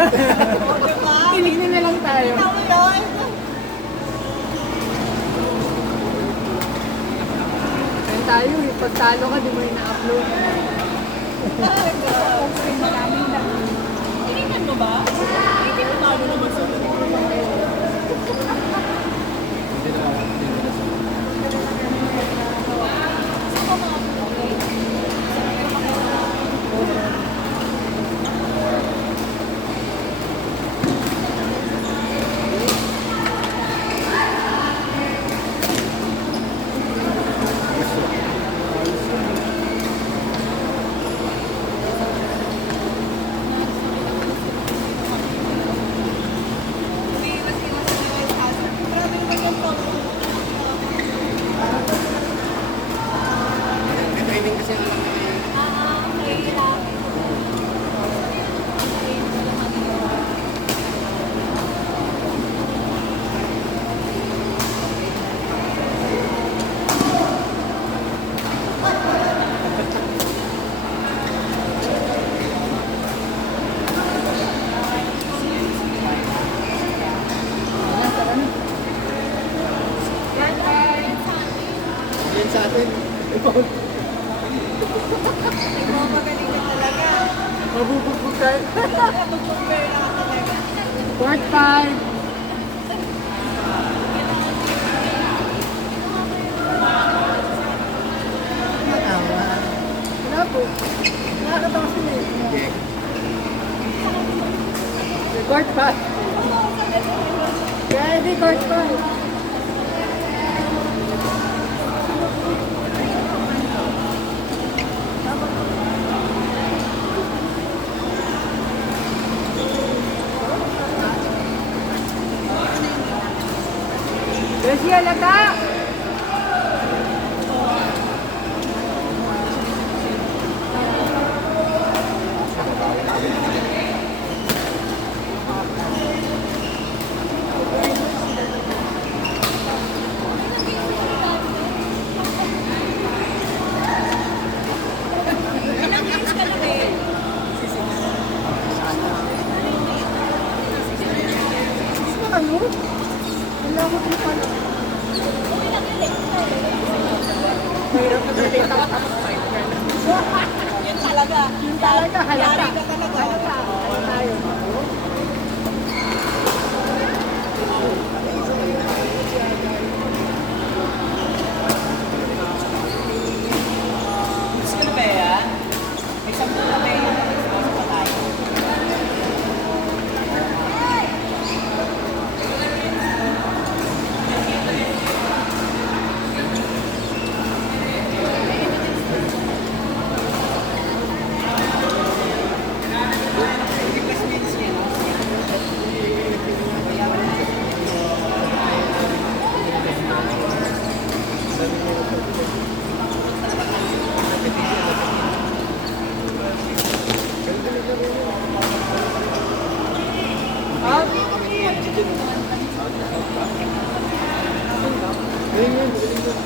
Diba? Kinig na lang tayo. Tama yun. Kaya tayo, pag talo ka, di mo ina-upload. Maraming na. Tinignan mo ba? Hindi mo talo naman sa Yan sa atin. Nagmamagaling ka talaga. Mabubugbugan. Mag-compare na ka talaga. Part 5. Natawa. Wala po. Nakakatawa sila eh. Okay. Part 5. Kaya hindi part 5. Beshi, halata! Ilang years ka na rin? Ano? Wala ko din pala. Mahirap na dali tapos 5 yan. Yun talaga. Yun talaga, halata. Yari ka talaga. Halata. Halata yun. Gusto ko na ba yan? Exam ko na ba yan? Gusto pa tayo. Galing yun, galing yun.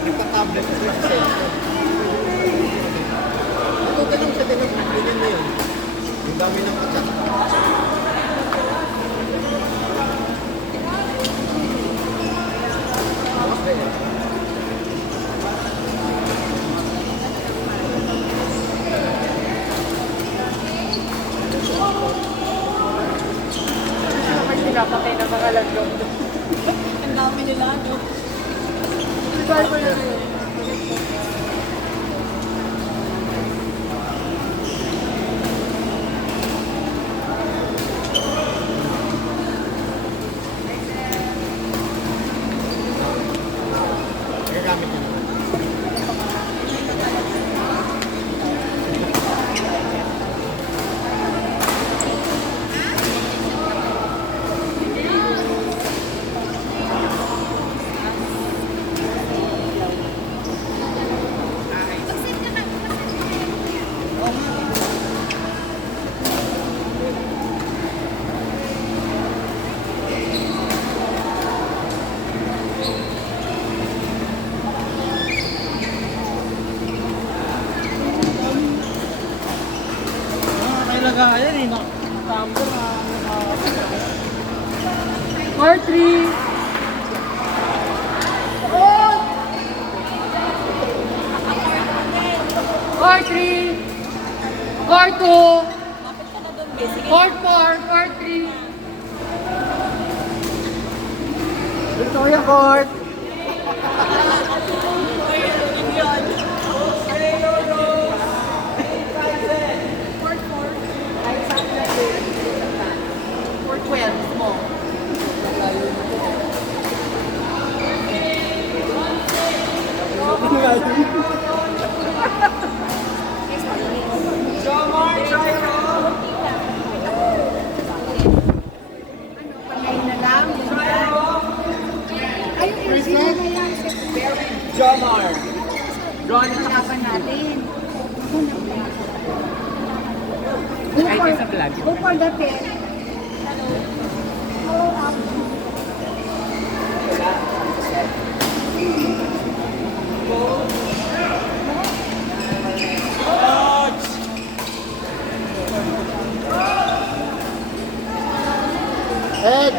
Nagpa-tablet kasi sa cellphone. Natutanong siya din ng ganyan na yun. Yung dami ng chat. Tapos ba yan? May pinapatay na mga landlord. Ang dami nila, no? Igual ko na yun. Court 3. Court 3. Court 2. Kapit ka na doon, be. Sige. Court 4. Court 3. Victoria Court. Court 12. Small. Jomar. Ron. Go for the 10. Ed.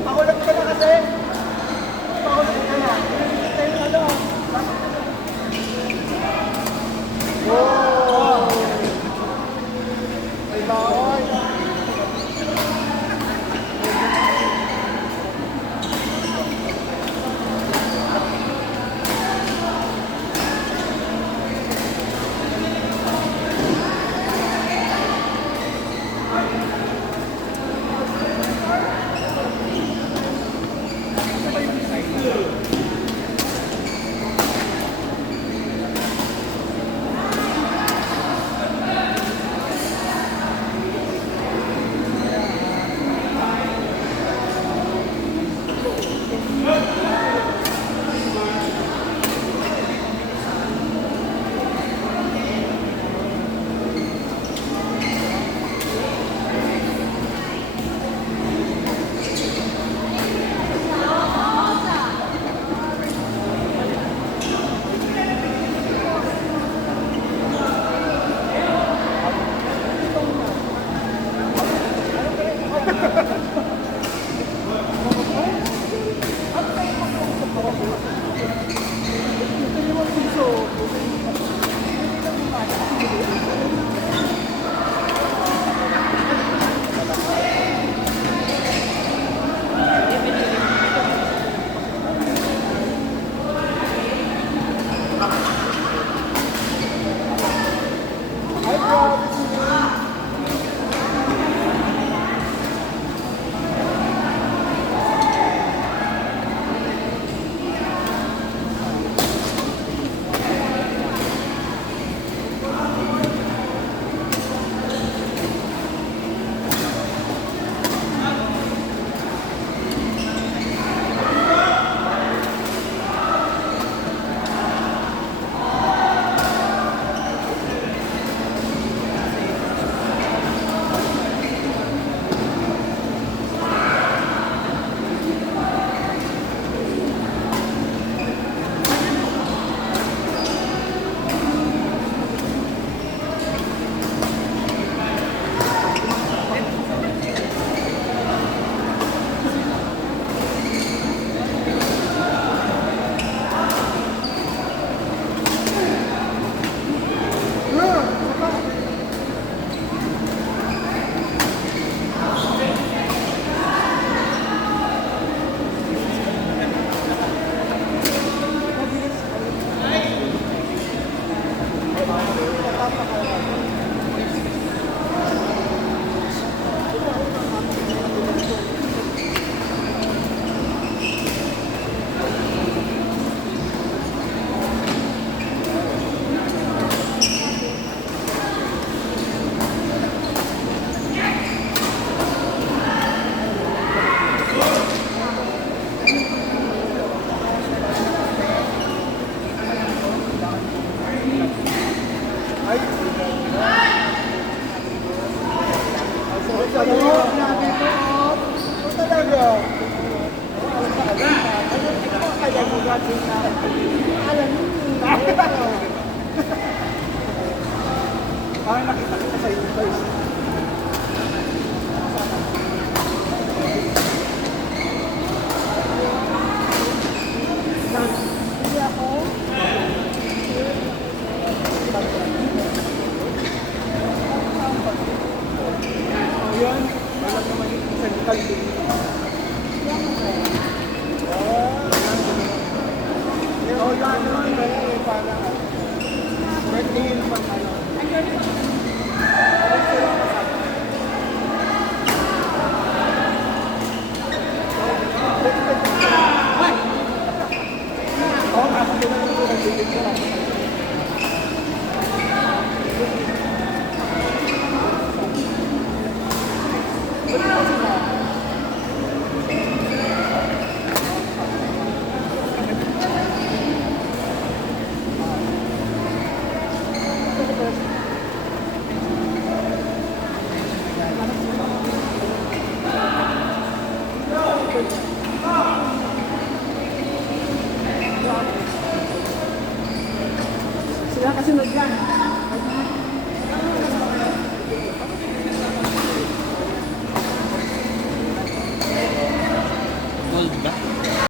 Pakulat ka na kasi. Pakulat ka na. Ito yung ano. Wow! May baon. Parang nakita kita sa iyo guys. Hindi ako. Ayan, wala naman yung central din. Oh, yan naman kaya parang birthday naman ano. yan.